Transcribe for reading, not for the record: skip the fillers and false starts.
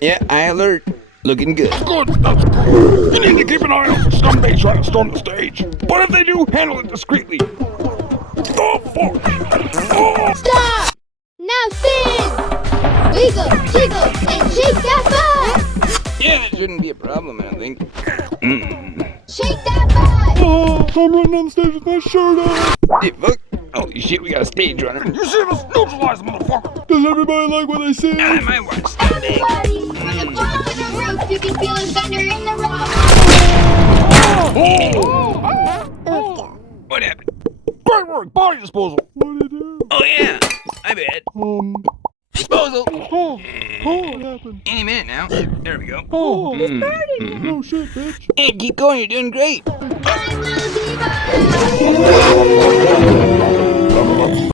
Yeah, I alert. Looking good. That's good, that's good. You need to keep an eye out for scumbags trying to storm the stage. But if they do, handle it discreetly. Oh, fuck! Oh! Stop! Now spin! Wiggle, jiggle, and shake that butt! Yeah, that shouldn't be a problem, I don't think. Shake that butt! Oh, I'm running on the stage with my shirt off. Hey, fuck. Holy shit, we got a stage runner. You see this? Neutralize the motherfucker. Does everybody like what I see? Ah, my work's standing. Everybody, from the bottom of the roof, you can feel his thunder in the room. What happened? Great work, body disposal. What did you do? Oh, yeah. I bet. Disposal. What happened? Any minute now. There we go. Oh, no shit, bitch. Hey, keep going. You're doing great. I'm Diva!